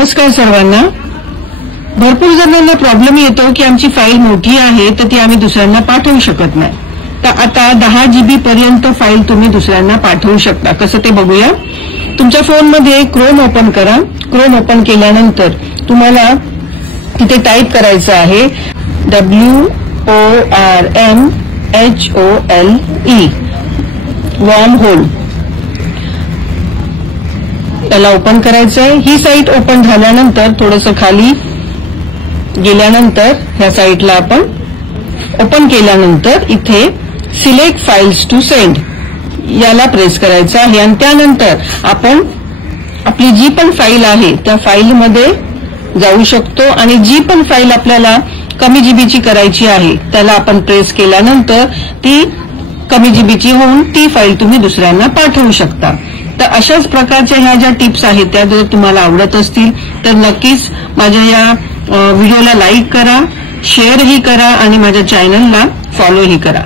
नमस्कार सर्वांना। भरपूर जणांना प्रॉब्लेम येतो की आमची फाईल मोठी आहे तर ती आम्ही दुसऱ्यांना पाठवू शकत नाही। तर आता 10 GB पर्यंत फाईल तुम्ही दुसऱ्यांना पाठवू शकता। कसं ते बघूया। तुमच्या फोनमध्ये क्रोम ओपन करा। क्रोम ओपन केल्यानंतर तुम्हाला तिथे टाईप करायचं आहे WORMHOLE वॉर्म होल। त्याला ओपन करायचं आहे। ही साईट ओपन झाल्यानंतर थोडंसं खाली गेल्यानंतर ह्या साईटला आपण ओपन केल्यानंतर इथे सिलेक्ट फाइल्स टू सेंड याला प्रेस करायचं आहे आणि त्यानंतर आपण आपली जी पण फाईल आहे त्या फाईलमध्ये जाऊ शकतो आणि जी पण फाईल आपल्याला कमी जीबीची करायची आहे त्याला आपण प्रेस केल्यानंतर ती कमी जीबीची होऊन ती फाईल तुम्ही दुसऱ्यांना पाठवू शकता। तर अशाच प्रकारच्या ह्या ज्या टिप्स आहेत त्या जर तुम्हाला आवडत असतील तर नक्कीच माझ्या या व्हिडिओला लाईक करा, शेअरही करा आणि माझ्या चॅनलला फॉलोही करा।